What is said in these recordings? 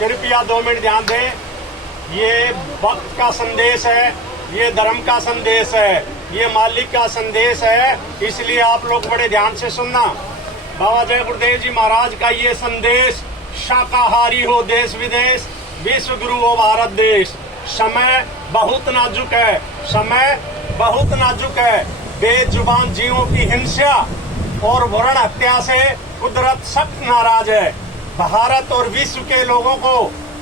कृपया 2 मिनट ध्यान दें। ये भक्त का संदेश है, ये धर्म का संदेश है, ये मालिक का संदेश है, इसलिए आप लोग बड़े ध्यान से सुनना। बाबा जय गुरुदेव जी महाराज का ये संदेश, शाकाहारी हो देश विदेश, विश्व गुरु हो भारत देश। समय बहुत नाजुक है, समय बहुत नाजुक है। बेजुबान जीवों की हिंसा और भ्रूण हत्या से कुदरत सख्त नाराज है। भारत और विश्व के लोगों को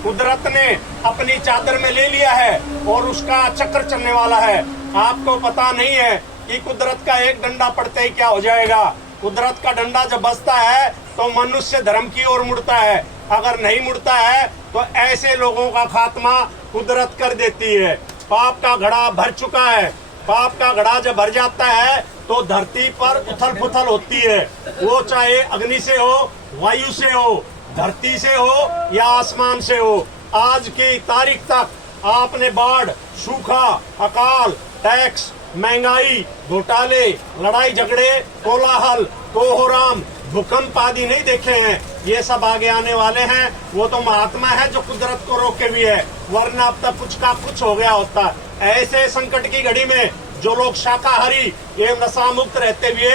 कुदरत ने अपनी चादर में ले लिया है और उसका चक्र चलने वाला है। आपको पता नहीं है कि कुदरत का एक डंडा पड़ते ही क्या हो जाएगा। कुदरत का डंडा जब बजता है तो मनुष्य धर्म की ओर मुड़ता है, अगर नहीं मुड़ता है तो ऐसे लोगों का खात्मा कुदरत कर देती है। पाप का घड़ा भर चुका है। पाप का घड़ा जब भर जाता है तो धरती पर उथल पुथल होती है, वो चाहे अग्नि से हो, वायु से हो, धरती से हो या आसमान से हो। आज की तारीख तक आपने बाढ़, सूखा, अकाल, टैक्स, महंगाई, घोटाले, लड़ाई झगड़े, कोलाहल, कोहराम, भूकंप आदि नहीं देखे हैं। ये सब आगे आने वाले हैं। वो तो महात्मा है जो कुदरत को रोके भी है, वरना अब तक कुछ का कुछ हो गया होता। ऐसे संकट की घड़ी में जो लोग शाकाहारी एवं नशा मुक्त रहते हुए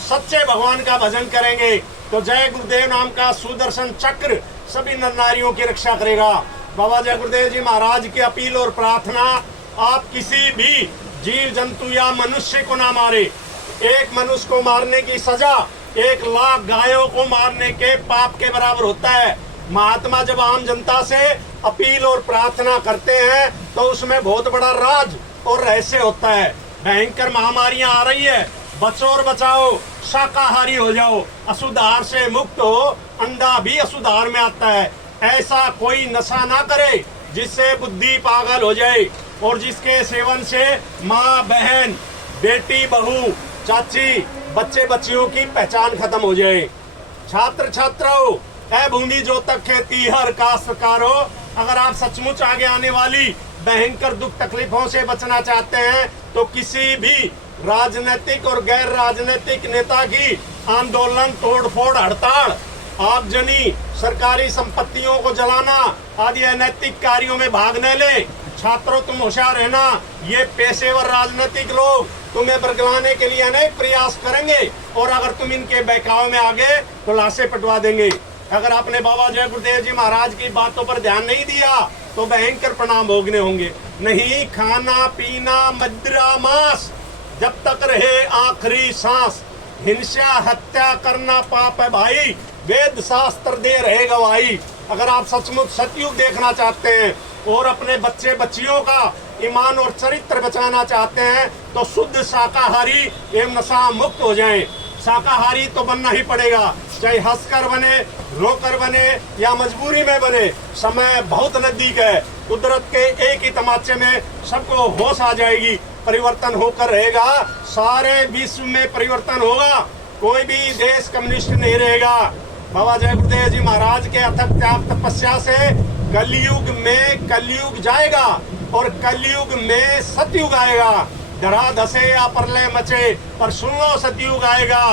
सच्चे भगवान का भजन करेंगे तो जय गुरुदेव नाम का सुदर्शन चक्र सभी नर नारियों की रक्षा करेगा। बाबा जय गुरुदेव जी महाराज की अपील और प्रार्थना, आप किसी भी जीव जंतु या मनुष्य को ना मारे। एक मनुष्य को मारने की सजा 1 लाख गायों को मारने के पाप के बराबर होता है। महात्मा जब आम जनता से अपील और प्रार्थना करते हैं तो उसमें बहुत बड़ा राज और रहस्य होता है। भयंकर महामारियां आ रही है, बचो और बचाओ, शाकाहारी हो जाओ, अशुद्ध आहार से मुक्त हो। अंडा भी अशुद्ध आहार में आता है। ऐसा कोई नशा ना करे जिससे बुद्धि पागल हो जाए और जिसके सेवन से माँ बहन, बेटी बहू, चाची, बच्चे बच्चियों की पहचान खत्म हो जाए। छात्र छात्राओं, है भूमि जो तक खेती हर काश्तकारो, अगर आप सचमुच आगे आने वाली भयंकर दुख तकलीफों से बचना चाहते हैं तो किसी भी राजनीतिक और गैर राजनीतिक नेता की आंदोलन, तोड़फोड़, हड़ताल, आगजनी, सरकारी संपत्तियों को जलाना आदि अनैतिक कार्यों में भाग न ले। छात्रों, तुम होशियार रहना। ये पेशेवर राजनीतिक लोग तुम्हें बरगलाने के लिए अनेक प्रयास करेंगे और अगर तुम इनके बहकावे में आ गए तो लाशें पटवा देंगे। अगर आपने बाबा जय गुरुदेव जी महाराज की बातों पर ध्यान नहीं दिया तो भयंकर परिणाम भोगने होंगे। नहीं खाना पीना मदिरा मांस, जब तक रहे आखिरी सांस। हिंसा हत्या करना पाप है भाई, वेद शास्त्र दे रहे गवाही। अगर आप सचमुच सतयुग देखना चाहते हैं और अपने बच्चे बच्चियों का ईमान और चरित्र बचाना चाहते हैं तो शुद्ध शाकाहारी एवं नशा मुक्त हो जाएं। शाकाहारी तो बनना ही पड़ेगा, चाहे हंसकर बने, रोकर बने या मजबूरी में बने। समय बहुत नजदीक है। कुदरत के एक ही तमाचे में सबको होश आ जाएगी, परिवर्तन होकर रहेगा। सारे विश्व में परिवर्तन होगा, कोई भी देश कम्युनिस्ट नहीं रहेगा। बाबा जय गुरुदेव जी महाराज के अथक त्याग तपस्या से कलयुग में कलयुग जाएगा और कलयुग में सतयुग आएगा। धरा धसे या प्रलय मचे, पर सुन लो सतयुग आएगा।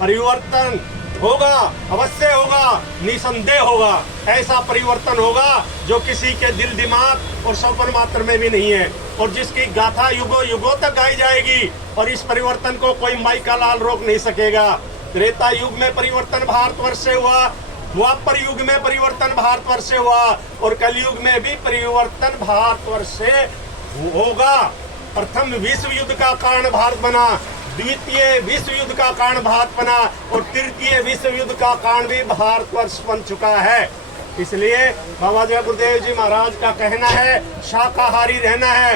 परिवर्तन होगा, अवश्य होगा, निसंदेह होगा। ऐसा परिवर्तन होगा जो किसी के दिल दिमाग और स्वप्न मात्र में भी नहीं है और जिसकी गाथा युगों युगों तक गाई जाएगी और इस परिवर्तन को कोई माई का लाल रोक नहीं सकेगा। त्रेता युग में परिवर्तन भारतवर्ष से हुआ, द्वापर युग में परिवर्तन भारतवर्ष से हुआ और कलयुग में भी परिवर्तन भारतवर्ष से होगा। प्रथम विश्व युद्ध का कारण भारत बना, द्वितीय विश्व युद्ध का कारण भारत बना और तृतीय विश्व युद्ध का कारण भी भारतवर्ष बन चुका है। इसलिए बाबा जय गुरुदेव जी महाराज का कहना है शाकाहारी रहना है।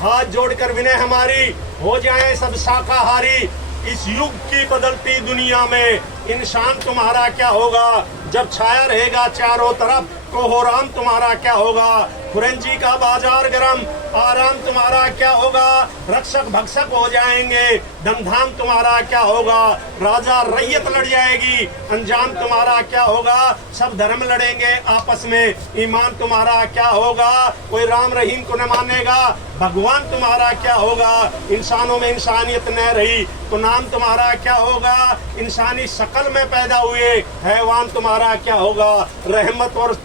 हाथ जोड़कर विनय हमारी, हो जाएं सब शाकाहारी। इस युग की बदलती दुनिया में इंसान तुम्हारा क्या होगा जब छाया रहेगा चारों तरफ, कोहराम तुम्हारा क्या होगा। खुरंजी का बाजार गरम, आराम तुम्हारा क्या होगा। रक्षक भक्षक हो जाएंगे, धमधाम तुम्हारा क्या होगा, राजा रैयत लड़ जाएगी, अंजाम तुम्हारा क्या होगा, सब धर्म लड़ेंगे आपस में, ईमान तुम्हारा क्या होगा, कोई राम रहीम को न मानेगा, भगवान तुम्हारा क्या होगा, इंसानों में इंसानियत न रही तो नाम तुम्हारा क्या होगा, इंसानी शकल में पैदा हुए हैवान तुम्हारा क्या होगा, रहमत और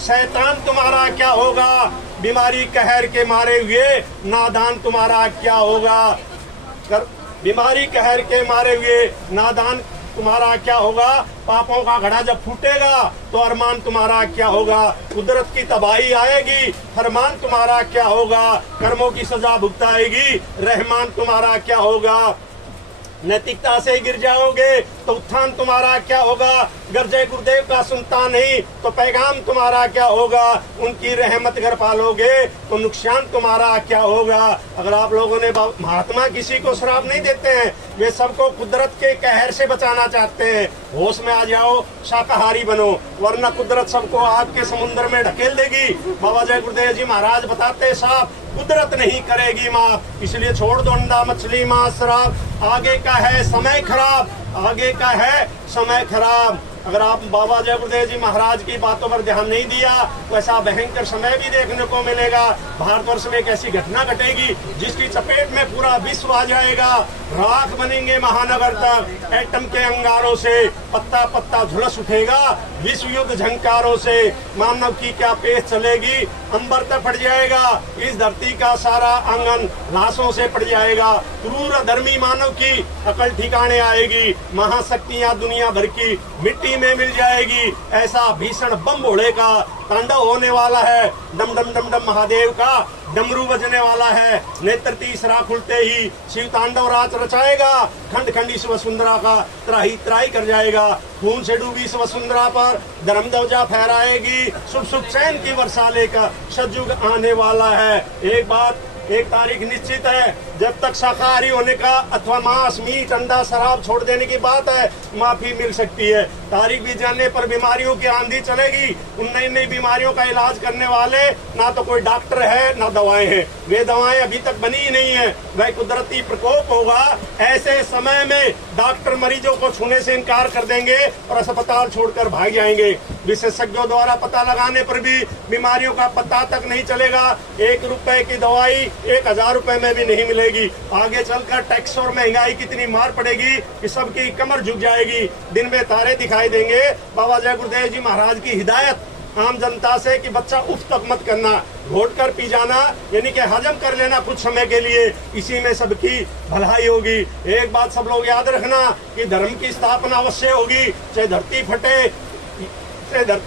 शैतान तुम्हारा क्या होगा, बीमारी कहर के मारे हुए नादान तुम्हारा क्या होगा, बीमारी कहर के मारे हुए नादान तुम्हारा क्या होगा, पापों का घड़ा जब फूटेगा तो अरमान तुम्हारा क्या होगा, कुदरत की तबाही आएगी, फरमान तुम्हारा क्या होगा, कर्मों की सजा भुगताएगी, रहमान तुम्हारा क्या होगा, नैतिकता से गिर जाओगे तो उत्थान तुम्हारा क्या होगा, गर्जे गुरुदेव का सुनता नहीं तो पैगाम तुम्हारा क्या होगा, उनकी रहमत घर पालोगे तो नुकसान तुम्हारा क्या होगा। अगर आप लोगों ने महात्मा किसी को श्राप नहीं देते हैं, वे सबको कुदरत के कहर से बचाना चाहते हैं। होश में आ जाओ, शाकाहारी बनो, वरना कुदरत सबको आग के समुद्र में ढकेल देगी। बाबा जय गुरुदेव जी महाराज बताते साफ, कुदरत नहीं करेगी माफ, इसलिए छोड़ दो अंडा मछली मांस शराब, आगे का है समय खराब, आगे का है समय खराब। अगर आप बाबा जय गुरुदेव जी महाराज की बातों पर ध्यान नहीं दिया तो ऐसा भयंकर समय भी देखने को मिलेगा। भारतवर्ष में एक ऐसी घटना घटेगी जिसकी चपेट में पूरा विश्व आ जाएगा, राख बनेंगे महानगर तक, एटम के अंगारों से पत्ता पत्ता झुलस उठेगा, विश्व युद्ध झंकारों से मानव की क्या पेश चलेगी, अंबर तक फट जाएगा, इस धरती का सारा आंगन लाशों से पड़ जाएगा, क्रूर धर्मी मानव की अकल ठिकाने आएगी, महाशक्तियां दुनिया भर की मिट्टी में मिल जाएगी। ऐसा भीषण बम भोले का तांडव होने वाला है, डम डम डम डम महादेव का डमरू बजने वाला है, नेत्र तीसरा खुलते ही शिव तांडव राज रचाएगा, खंड खंड इस वसुंधरा का त्राही त्राही कर जाएगा, खून से डूबी इस वसुंधरा पर धर्म ध्वजा फहराएगी, शुभ शुभ चैन की वर्षा लेकर सतयुग आने वाला है। एक तारीख निश्चित है, जब तक शाकाहारी होने का अथवा मांस मीट अंडा शराब छोड़ देने की बात है, माफी मिल सकती है। तारीख भी जाने पर बीमारियों की आंधी चलेगी, उन नई नई बीमारियों का इलाज करने वाले ना तो कोई डॉक्टर है ना दवाएं हैं, वे दवाएं अभी तक बनी ही नहीं है, वह कुदरती प्रकोप होगा। ऐसे समय में डॉक्टर मरीजों को छूने से इनकार कर देंगे और अस्पताल छोड़कर भाग जाएंगे। विशेषज्ञों द्वारा पता लगाने पर भी बीमारियों का पता तक नहीं चलेगा। 1 रुपए की दवाई 1000 रुपए में भी नहीं मिलेगी। आगे चलकर टैक्स और महंगाई कितनी मार पड़ेगी कि सबकी कमर झुक जाएगी, दिन में तारे दिखाई देंगे। बाबा जय गुरुदेव जी महाराज की हिदायत आम जनता से कि बच्चा उफ तक मत करना, घोट कर पी जाना, यानी कि हजम कर लेना कुछ समय के लिए, इसी में सबकी भलाई होगी। एक बात सब लोग याद रखना कि धर्म की स्थापना अवश्य होगी, चाहे धरती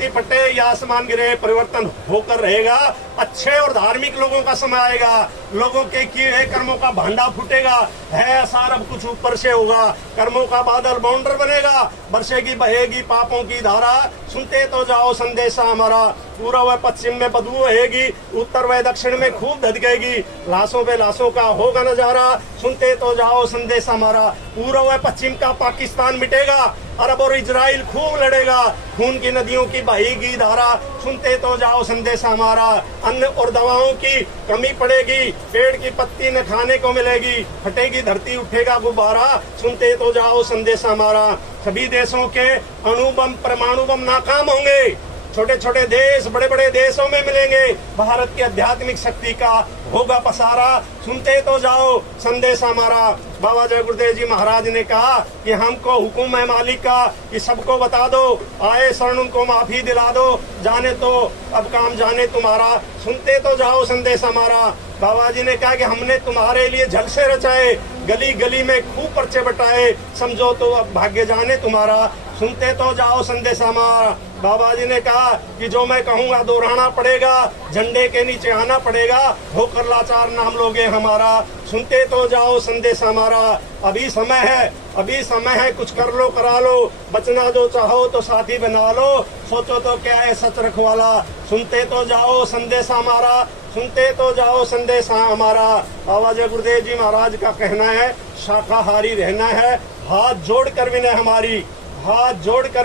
फटे या आसमान गिरे, परिवर्तन होकर रहेगा। अच्छे और धार्मिक लोगों का समय आएगा, लोगों के किए कर्मों का भांडा फूटेगा, है सारब कुछ ऊपर से होगा, कर्मों का बादल बाउंडर बनेगा, बरसेगी बहेगी पापों की धारा, सुनते तो जाओ संदेशा हमारा, पूर्व व पश्चिम में बदबू बहेगी, उत्तर व दक्षिण में खूब धधकेगी, लाशों पे लाशों का होगा नजारा, सुनते तो जाओ संदेश हमारा, पूर्व व पश्चिम का पाकिस्तान मिटेगा, अरब और इजराइल खूब लड़ेगा, खून की नदियों की बहेगी धारा, सुनते तो जाओ संदेश हमारा, अन्न और दवाओं की कमी पड़ेगी, पेड़ की पत्ती न खाने को मिलेगी, फटेगी धरती उठेगा गुब्बारा, सुनते तो जाओ संदेश हमारा। सभी देशों के अणु बम परमाणु बम नाकाम होंगे, छोटे छोटे देश बड़े बड़े देशों में मिलेंगे, भारत की आध्यात्मिक शक्ति का होगा पसारा, सुनते तो जाओ संदेश हमारा। बाबा जय गुरुदेव जी महाराज ने कहा कि हमको हुक्म है मालिक का कि सबको बता दो, आए शरण उनको माफी दिला दो, जाने तो अब काम जाने तुम्हारा, सुनते तो जाओ संदेश हमारा। बाबा जी ने कहा कि हमने तुम्हारे लिए झलसे रचाए, गली गली में खूब पर्चे बटाए, समझो तो अब भाग्य जाने तुम्हारा, सुनते तो जाओ संदेश हमारा। बाबा जी ने कहा कि जो मैं कहूँगा दोहराना पड़ेगा, झंडे के नीचे आना पड़ेगा, होकर लाचार नाम लोगे हमारा, सुनते तो जाओ संदेश हमारा। अभी समय है कुछ कर लो करा लो, बचना जो चाहो तो साथी बना लो, सोचो तो क्या है सच रखवाला, सुनते तो जाओ संदेश हमारा, सुनते तो जाओ संदेश हमारा। बाबा जय गुरुदेव जी महाराज का कहना है शाकाहारी रहना है, हाथ जोड़कर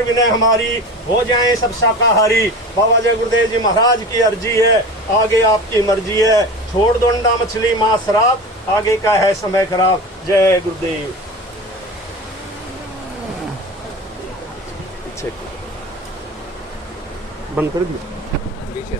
विनय हमारी, हो जाएं सब शाकाहारी। बाबा जय गुरुदेव जी महाराज की अर्जी है, आगे आपकी मर्जी है। छोड़ दो अंडा मछली मांस शराब, आगे का है समय खराब। जय गुरुदेव। बंद कर दी।